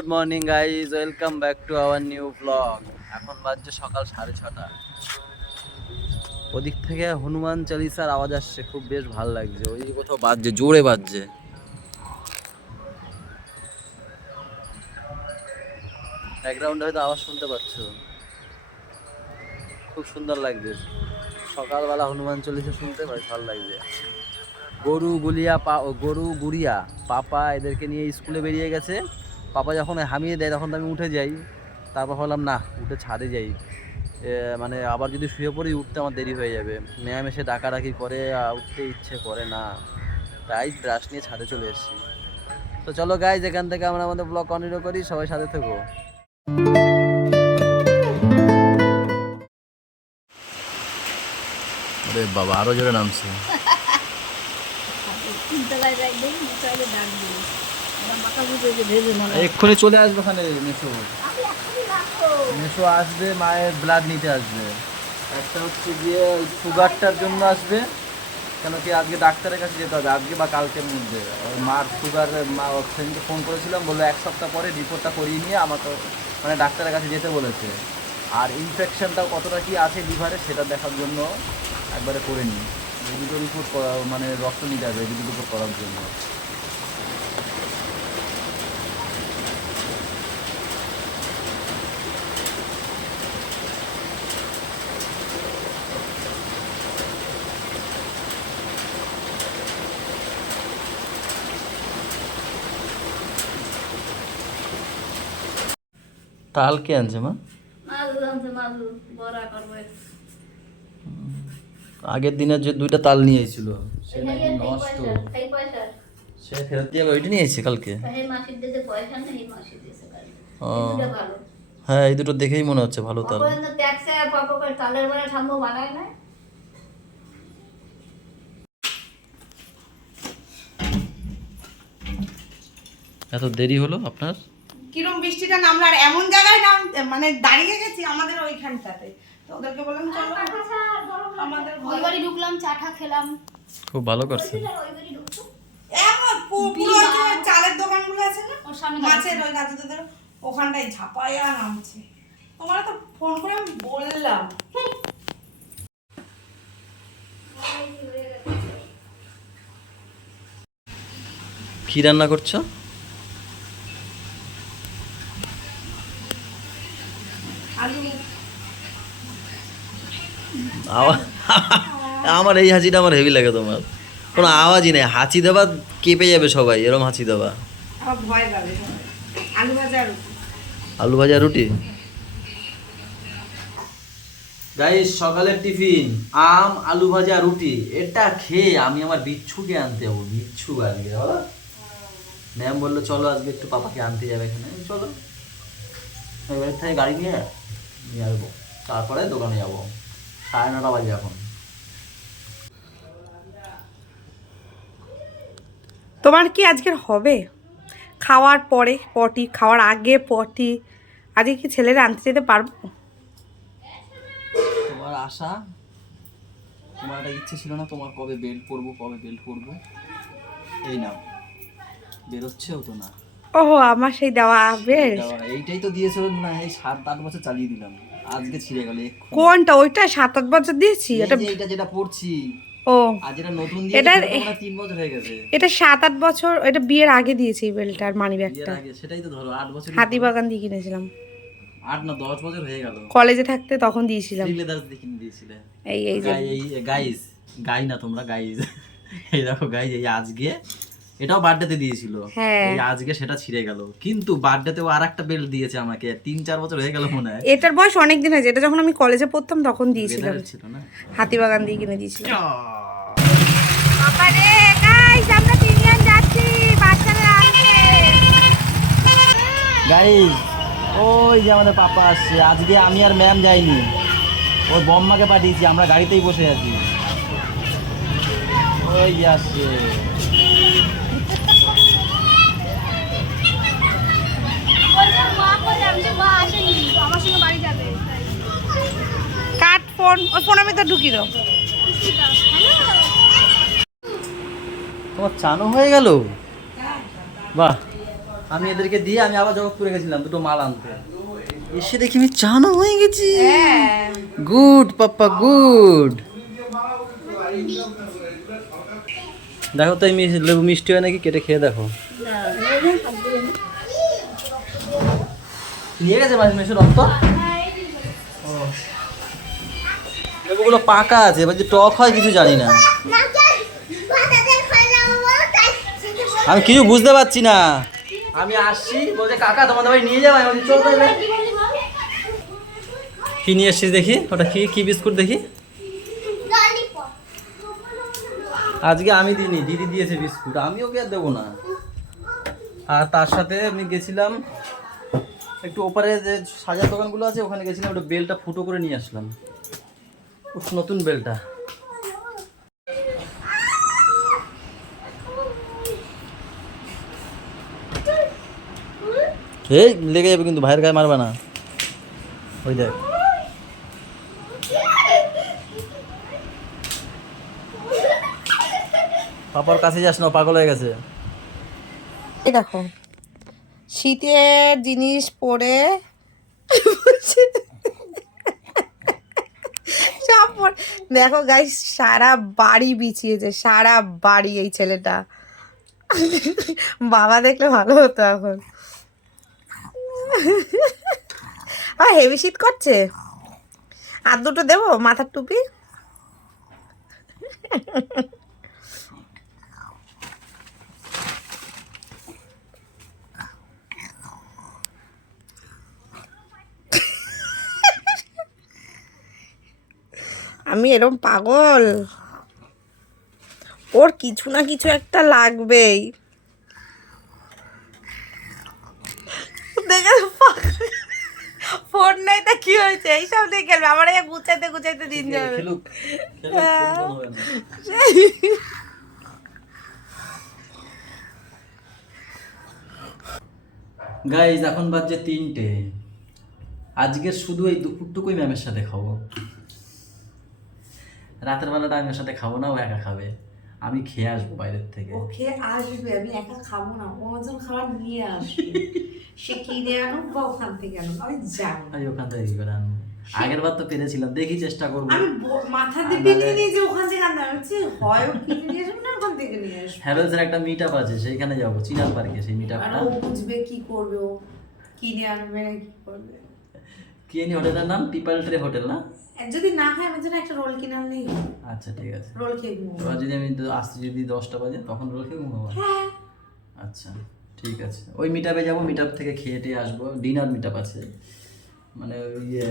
Good morning guys, welcome back to our new blog. এখন বাজছে সকাল 6:30। ওদিক থেকে হনুমান চালিসার আওয়াজ আসছে, খুব বেশ ভালো লাগছে। ওই কোথাও বাজছে, জোরে বাজছে। ব্যাকগ্রাউন্ডে হয়তো আওয়াজ শুনতে পাচ্ছ, খুব সুন্দর লাগছে। সকালবেলা হনুমান চালিসা শুনতে বেশ ভালো লাগছে। গরু গুড়িয়া পাপা এদেরকে নিয়ে স্কুলে বেরিয়ে গেছে। পাপা যখন হামিয়ে দেয় তখন তো আমি উঠে যাই। তারপর ভাবলাম না, উঠে ছাদে যাই। মানে আবার যদি শুয়ে পড়ি, উঠতে আমার দেরি হয়ে যাবে। ম্যাম এসে ডাকাডাকি করে, উঠতে ইচ্ছে করে না। তাই ব্রাশ নিয়ে ছাদে চলে এসেছি। তো চলো গাইজ, এখান থেকে আমরা আমাদের ব্লগ কন্টিনিউ করি। সবাই সাথে থেকো। আরে বাবা, আরো জোরে নামছে। এক্ষুনি চলে আসবে ওখানে। মেসো আসবে, মায়ের ব্লাড নিতে আসবে। একটা হচ্ছে গিয়ে সুগারটার জন্য আসবে, কেন কি আজকে ডাক্তারের কাছে যেতে হবে, আজকে বা কালকের মধ্যে। মার সুগার, মা সেদিনকে ফোন করেছিলাম, বললো 1 সপ্তাহ পরে রিপোর্টটা করিয়ে নিয়ে আমাকে মানে ডাক্তারের কাছে যেতে বলেছে। আর ইনফেকশনটাও কতটা কি আছে লিভারে, সেটা দেখার জন্য একবারে করে নিই। দুটো রিপোর্ট করা, মানে রক্ত নিতে হবে দুটো রিপোর্ট করার জন্য। তাল কে আনছে মা? আগের দিনের যে 2টা তাল নিয়ে এসেছিল, সে নাকি নষ্ট। সে ফেরত দিয়ে ওইটা নিয়ে এসেছে কালকে। ও হ্যাঁ, এই দুটো দেখেই মনে হচ্ছে ভালো তাল। এত দেরি হলো আপনার? কিরম বৃষ্টিটা নামলো, আর এমন জায়গায় মানে দাঁড়িয়ে গেছি আমাদের ওইখানটাতে। তো ওদেরকে বললাম চলো আমাদের ওই বাড়ি ঢুকলাম, চাটা খেলাম। খুব ভালো করছে। এমন পুরো ওই যে চালের দোকানগুলো আছে না, ওর সামনে মাছের ওই কাজুদের ওখানটায় ঝাপাইয়া নামছে। তোমরা তো ফোন করে আমি বললাম। কি রান্না করছো? আমার এই হাঁচিটা আমার হেভি লাগে। তোমার কোনো আওয়াজই নেই, হাঁচি দেবা কেঁপে যাবে সবাই, এরম হাঁচি দেবা। আমার ভয় লাগে। আলু ভাজা আর রুটি। আলু ভাজা রুটি। গাইস, সকালের টিফিন আম, আলু ভাজা, রুটি। এটা খেয়ে আমি আমার বিচ্ছুকে আনতে যাবো। বিচ্ছু আজকে বলো, ম্যাম বললো চলো আজকে একটু পাপাকে আনতে যাবে এখানে। চলো, এবার থেকে গাড়ি নিয়ে নিয়ে আসবো, তারপরে দোকানে যাবো। 9:30 বাজে এখন। তোমার কি আজকের হবে খাওয়ার পরে পটি, খাওয়ার আগে পটি? আজকে কি ছেলেরা আনতে যেতে পারবো? তোমার আশা, তোমার একটা ইচ্ছে ছিল না তোমার কবে বেল্ট পরবো, কবে বেল্ট পরবো? এই নাও, বেরোচ্ছেও তো না। ওহো, আমার সেই দেওয়া বেশ। এইটাই তো দিয়েছিল না, এই 7-8 বছর চালিয়ে দিলাম, আজকে ছিঁড়ে গেল। কোনটা? ওইটা 7-8 বছর দিয়েছি। এটা এটা এইটা যেটা পড়ছি। ও আর যেটা নতুন দিয়ে এটা 3 বছর হয়ে গেছে। এটা 7-8 বছর। এটা বিয়ের আগে দিয়েছি এই বেলটা আর মানি বিয়ের ব্যাগটা। আগে, সেটাই তো ধরো 8 বছর। হাতিবাগান দিয়ে কিনেছিলাম। 8 না 10 বছর হয়ে গেল। কলেজে থাকতে তখন দিয়েছিলাম। থ্রি লেদার্স দিয়ে কিনে দিয়েছিলে। এই এই যে গাইস, গাই না তোমরা, গাইস এই দেখো গাইস, এই আজকে এটাও বার্থডেতে দিয়েছিল। হ্যাঁ, এই আজকে সেটা ছিঁড়ে গেল। কিন্তু বার্থডেতেও আরেকটা বেল্ট দিয়েছে আমাকে, 3-4 বছর হয়ে গেল মনে হয়। এটার বয়স অনেক দিন হয়েছে। এটা যখন আমি কলেজে পড়তাম তখন দিয়েছিলাম। লেদারের ছিল না, হাতিবাগান দিয়ে কিনে দিয়েছিলাম। বাবা রে গাইস, আমরা তিনজন যাচ্ছি বাচ্চাদের আনতে। গাইস, ওই যে আমাদের পাপা আসছে। আজকে আমি আর ম্যাম যাইনি, ওই বম্মাকে পাঠিয়েছি, আমরা গাড়িতেই বসে আছি। ওই আসছে। কাট ফোন, ওই ফোন আমি তো ঢুকিয়ে দাও। তোমার চানু হয়ে গেল, বাহ। আমি এদেরকে দিয়ে আমি আবার জগৎপুরে গেছিলাম দুটো মাল আনতে, এসে দেখি আমি চানো হয়ে গেছি। গুড পাপ্পা গুড। দেখো তো এই লেবু মিষ্টি হয় নাকি, কেটে খেয়ে দেখো। নিয়ে গেছে মেশো রক্ত। লেবুগুলো পাকা আছে, এবার যে টক হয় কিছু জানি না, আমি কিছু বুঝতে পারছি না। আমি আসছি বলছে কাকা তোমাদের বাড়ি নিয়ে যাবো, আমি চল তাহলে। কি নিয়ে এসছিস দেখি, ওটা কি কি বিস্কুট দেখি। আজকে আমি দিইনি, দিদি দিয়েছে বিস্কুট, আমি ওকে আর দেবো না। আর তার সাথে আমি গেছিলাম একটু ওপারে যে সাজার দোকানগুলো আছে ওখানে গেছিলাম, ওটা বেলটা ফুটো করে নিয়ে আসলাম, নতুন বেলটা। এই লেগে যাবে কিন্তু, ভাইয়ের গায়ে মারবা না। ওই দেখ পাপার কাছে যাস না, পাগল হয়ে গেছে। এই দেখো শীতের জিনিস পরে সব দেখো গাইস, সারা বাড়ি বিছিয়েছে, সারা বাড়ি এই ছেলেটা। বাবা দেখলে ভালো হতো এখন। হেভি শীত করছে, আর দুটো দেবো মাথার টুপি। আমি এরম পাগল, ওর কিছু না কিছু একটা লাগবেই। দেখে ফোন নেই তা কি হয়েছে, এইসব দিয়ে খেলবে, আমার এই গুছাইতে গুছাইতে দিন যাবে। গাইজ এখন বাজছে 3টে, আজকে শুধু এই দুপুরটুকুই ম্যামের সাথে খাবো, রাতের বেলাটা আমি ওর সাথে খাবো না, ও একা খাবে, আমি খেয়ে আসবো বাইরের থেকে। ও খেয়ে আসবে, আমি একা খাবো না, ও ওজন খাবার নিয়ে আসবে। সে কিনে আনুক বা ওখান থেকে আনুক, আমি জানি। আমি ওখান থেকে কি করে আনবো, আগের বার তো পেরেছিলাম, দেখি চেষ্টা করবো। আমি মাথা দিয়ে নিয়ে নিয়ে যে ওখান থেকে আনতে আমি হয় ও কিনে নিয়ে আসবো না ওখান থেকে নিয়ে আসবো। হ্যাভেলসের একটা মিট আপ আছে, সেইখানে যাবো, চিনার পার্কে, সেই মিট আপটা। ও বুঝবে কি করবে, ও কিনে আনবে না কি করবে। কি জানি হোটেলের নাম, পিপল ট্রে হোটেল না? যদি না হয় আমার জন্য একটা রোল কিনে আনলেই হবে। আচ্ছা ঠিক আছে, রোল খেয়ে ঘুমো। এবার যদি আমি আসতে যদি 10টা বাজে তখন রোল খেয়ে ঘুমাবো। হ্যাঁ আচ্ছা ঠিক আছে, ওই মিট আপে যাবো, মিট আপ থেকে খেয়ে টেয়ে আসবো। ডিনার মিট আপ আছে, মানে ইয়ে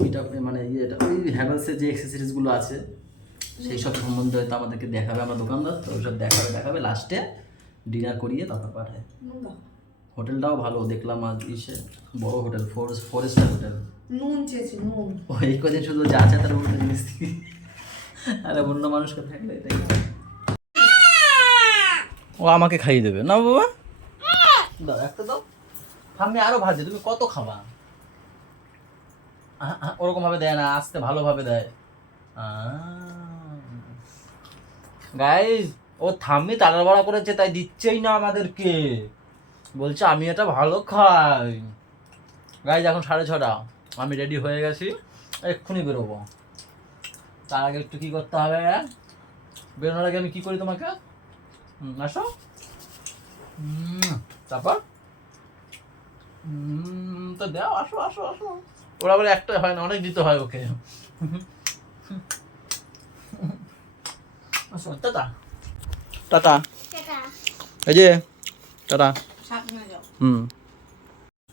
মিট আপ মানে ইয়েটা ওই হ্যাভেলসের যে অ্যাক্সেসরিজগুলো আছে সেই সব সম্বন্ধে হয়তো আমাদেরকে দেখাবে, আমার দোকানদার তো ওইসব দেখাবে লাস্টে ডিনার করিয়ে তারপর পাঠায়। হোটেলটাও ভালো দেখলাম, আজ ইসে বড় হোটেল, 4 স্টার হোটেল। নুন চেয়েছি নুন, ওই কদিন শুধু যা আছে তার উল্টো জিনিস দিই, আরে অন্য মানুষকে থাকলে এটাই। ও আমাকে খাইয়ে দেবে না বাবা, দাও একটা দাও, সামনে আরো ভাজে, তুমি কত খাবা? ওরকম ভাবে দেয় না, আস্তে ভালোভাবে দেয়। গাইস ও থাম্মি তালার বড়া করেছে তাই দিচ্ছেই না আমাদেরকে, বলছে আমি এটা ভালো খাই। গাইস এখন 6:30, আমি রেডি হয়ে গেছি, এক্ষুনি বেরোবো। তার আগে একটু কি করতে হবে, বেরোনোর আগে আমি কি করি তোমাকে, আসো, তারপর তো দাও, আসো আসো আসো। ওরা বলে একটা হয় না, অনেক দিতে হয় ওকে। টাটা টাটা, এই যে টাটা।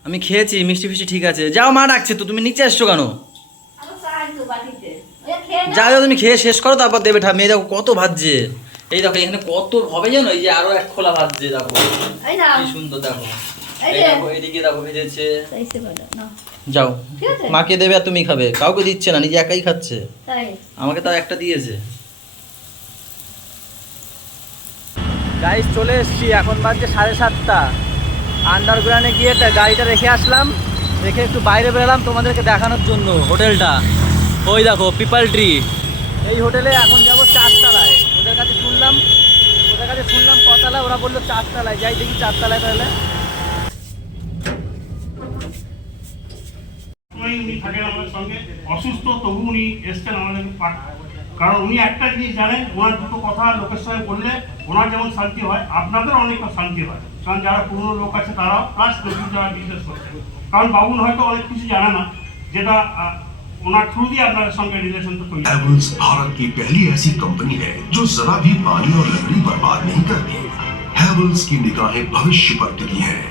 আমি খেয়েছি, মিষ্টি ফিষ্টি ঠিক আছে, যাও মা ডাকছে তো, তুমি নিচে আসছো কেন? যাও তুমি খেয়ে শেষ করো, তারপর দেবে ঠাম্মি। এই দেখো কত ভাজছে, এই দেখো এখানে কত হবে জানো, এই যে আরো এক খোলা ভাজছে, দেখো কি সুন্দর, দেখো এই দেখো এইদিকে দেখো ভেজেছে। যাও মাকে দেবে আর তুমি খাবে, কাউকে দিচ্ছে না, নিজে একাই খাচ্ছে, আমাকে তাও একটা দিয়েছে। গাইস চলে এসছি, এখন বাজছে 7:30, আন্ডারগ্রাউন্ডে গিয়ে গাড়িটা রেখে আসলাম, রেখে একটু বাইরে বেরোলাম তোমাদেরকে দেখানোর জন্য হোটেলটা। ওই দেখো পিপল ট্রি, এই হোটেলে এখন যাবো 4 তলায়। ওদের কাছে শুনলাম কথা কয়তলা, ওরা বললো 4 তলায়, যাই দেখি 4 তলায় তাহলে। উনি থাকেন আমাদের সঙ্গে, অসুস্থ তবু উনি এসছেন আমাদের কারণ উনি একটা জিনিস জানেন, ওনার দুটো কথা লোকের সঙ্গে বললে ওনার যেমন শান্তি হয়, আপনাদের অনেকটা শান্তি হয়। কারণ যারা পুরনো লোক আছে তারাও, প্লাস নতুন যারা বিজনেস করছে, কারণ বাবুন হয়তো অনেক কিছু জানে না, যেটা ওনার থ্রু দিয়ে আপনাদের সঙ্গে রিলেশনটা তৈরি। हैवेल्स भारत की पहली ऐसी कंपनी है जो जरा भी पानी और लकड़ी बर्बाद नहीं करती। हैवेल्स की निगाहें भविष्य पर टिकी हैं,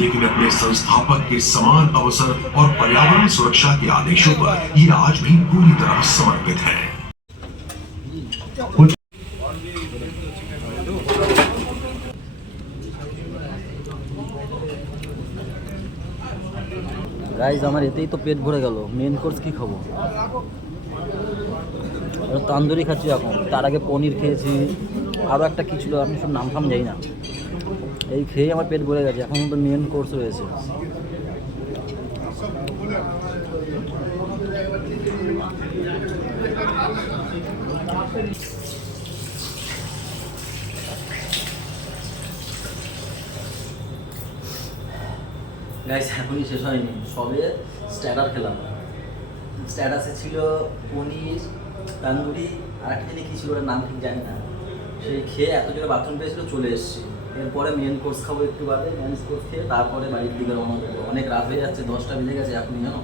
लेकिन अपने संस्थापक के समान अवसर और पर्यावरण सुरक्षा के आदेशों पर ये आज भी पूरी तरह समर्पित है। গাইজ আমার এতেই তো পেট ভরে গেল, মেন কোর্স কি খাবো? তান্দুরি খাচ্ছি এখন, তার আগে পনির খেয়েছি, আরও একটা কী ছিল আমি সব নাম ফাম যাই না। এই খেয়ে আমার পেট ভরে গেছে, এখন তো মেন কোর্স রয়েছে। গাইস এখনই শেষ হয়নি, সবে স্ট্যাটার খেলাম। স্ট্যাটাসে ছিল পনির, তান্দুরি, আর একটা জিনিস কী ছিল ওটার নাম ঠিক জানি না। সেই খেয়ে এত জোরে বাথরুম পেয়েছিল, চলে এসেছি। এরপরে মেন কোর্স খাবো একটু বাদে, মেন কোর্স খেয়ে তারপরে বাড়ির দিকে রওনা করবো। অনেক রাত হয়ে যাচ্ছে, 10টা বেজে গেছে এখনই, জানো।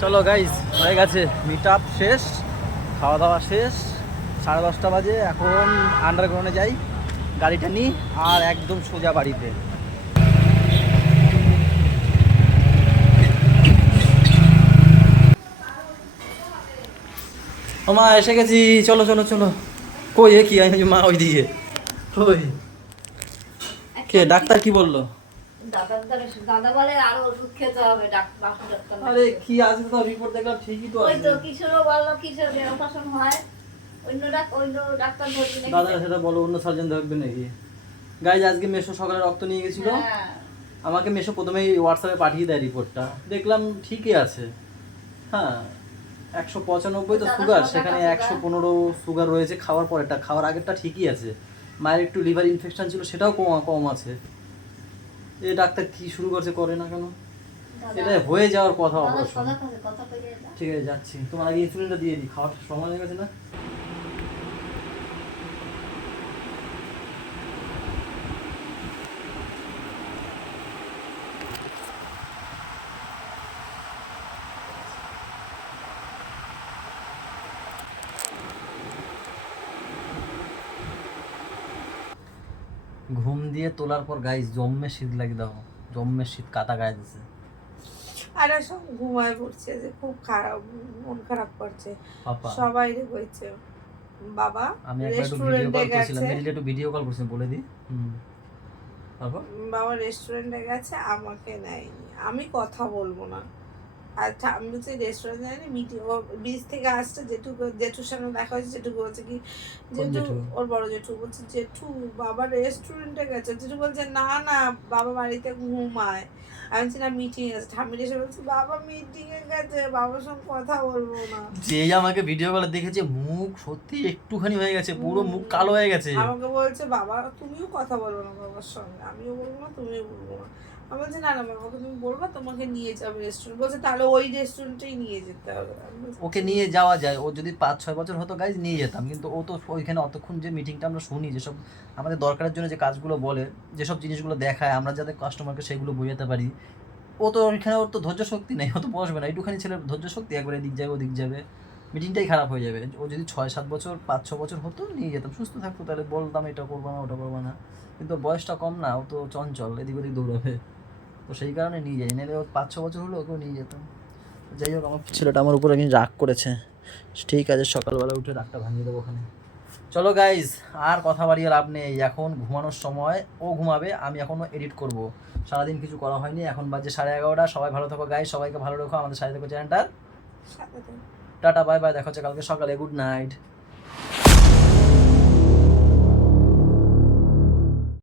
চলো গাইজ, হয়ে গেছে মিট আপ শেষ, খাওয়া দাওয়া শেষ, 10:30 বাজে। এখন আন্ডারগ্রাউন্ডে যাই, গাড়িটা নিই আর একদম সোজা বাড়িতে। ও মা, এসে গেছি, চলো চলো চলো। কই এ কি মা, ওই দিকে কই? কে ডাক্তার কি বললো? দাদা বলে আরো ওষুধ খেতে হবে, ডাক্তার। আরে কি আজকে তো রিপোর্ট দেখলাম ঠিকই তো ওই আছে। তো কিশোরও বললো কিশোর অপারেশন হয়, অন্য ডাক্তার ধরবি নাকি? দাদা সেটা বলো, অন্য সার্জন দেখবে নাকি? গাইজ আজকে মেশো সকালে রক্ত নিয়ে গেছিল, হ্যাঁ। আমাকে মেশো প্রথমেই হোয়াটসঅ্যাপে পাঠিয়ে দেয় রিপোর্টটা, দেখলাম ঠিকই আছে। হ্যাঁ 195 তো সুগার, সেখানে 115 সুগার রয়েছে। খাওয়ার পরেরটা, খাওয়ার আগেরটা ঠিকই আছে। মায়ের একটু লিভার ইনফেকশন ছিল, সেটাও কম আছে। এই ডাক্তার কি শুরু করছে, করে না কেন? এটা হয়ে যাওয়ার কথা অবশ্য। ঠিক আছে যাচ্ছি, তোমার আগে ইনসুলিনটা দিয়ে দিই, খাওয়ার সময় হয়ে গেছে না। ঘুম দিয়ে তোলার পর গাইস জম্মে শীত লাগে, দাও জম্মে শীত, কাটা গায়ে দিছে। আরে সব ঘুমায় পড়ছে, যে খুব খারাপ, মন খারাপ করছে, সবাই হয়েছে। বাবা আমি একবার একটু ভিডিও কল করেছিলাম, মিডিলে একটু ভিডিও কল করেছিলাম, বলে দিই। তারপর বাবা রেস্টুরেন্টে গেছে, আমাকে নেয়নি, আমি কথা বলবো না। আচ্ছা আমি বলছি রেস্টুরেন্ট যাইনি, মিটিং, ও বিচ থেকে আসছে, জেঠুর সামনে দেখা হয়েছে, জেঠু বলছে কি, জেঠু ওর বড় জেঠু বলছে, জেঠু বাবা রেস্টুরেন্টে গেছে। জেঠু বলছে না না বাবা বাড়িতে ঘুমায়। আমি বলছি না মিটিং আছে। ঠাম্মি এসে বলছি বাবা মিটিং এ গেছে, বাবার সঙ্গে কথা বলবো না। যেই আমাকে ভিডিও কলে দেখেছে, মুখ সত্যি একটুখানি হয়ে গেছে, পুরো মুখ কালো হয়ে গেছে। আমাকে বলছে বাবা তুমিও কথা বলবো না বাবার সঙ্গে, আমিও বলবো না তুমিও বলবো না। আমি বলছি না না বাবাকে তুমি বলবা তোমাকে নিয়ে যাবে রেস্টুরেন্ট, বলছে তাহলে ওই রেস্টুরেন্টেই নিয়ে যেতে হবে। আমি বলছি, ওকে নিয়ে যাওয়া যায়, ও যদি 5-6 বছর হতো গাইজ নিয়ে যেতাম, কিন্তু ও তো ওইখানে অতক্ষণ যে মিটিংটা আমরা শুনি, যেসব আমাদের দরকারের জন্য যে কাজগুলো বলে, যেসব জিনিসগুলো দেখায়, আমরা যাতে কাস্টমারকে সেগুলো বোঝাতে পারি, ও তো ওইখানে ওর তো ধৈর্য শক্তি নেই, ও তো বসবে না। একটুখানি ছেলের ধৈর্য শক্তি, একবার এদিক যাবে ওদিক যাবে, মিটিংটাই খারাপ হয়ে যাবে। ও যদি 6-7 বছর 5-6 বছর হতো নিয়ে যেতাম, সুস্থ থাকতো, তাহলে বলতাম এটা করবো না ওটা করবো না। কিন্তু ওর বয়সটা কম না, ও তো চঞ্চল, এদিক ওদিক দৌড়াবে, তো সেই কারণে নিয়ে যাই, নাহলে ও 5-6 বছর হলো ওকেও নিয়ে যেতাম। যাই হোক, আমার ছেলেটা আমার উপর একদিন রাগ করেছে, ঠিক আছে সকালবেলা উঠে রাগটা ভাঙিয়ে দেবো ওখানে। চলো গাইজ, আর কথা বাড়িয়ে লাভ নেই, এখন ঘুমানোর সময়, ও ঘুমাবে, আমি এখনও এডিট করব, সারাদিন কিছু করা হয়নি, এখন বাজে 11:30। সবাই ভালো থাকো গাইজ, সবাইকে ভালো রেখো, আমাদের সাথে থাকো চ্যানেলটার। সাথে থাকো। টাটা বাই বাই, দেখা হচ্ছে কালকে সকালে, গুড নাইট।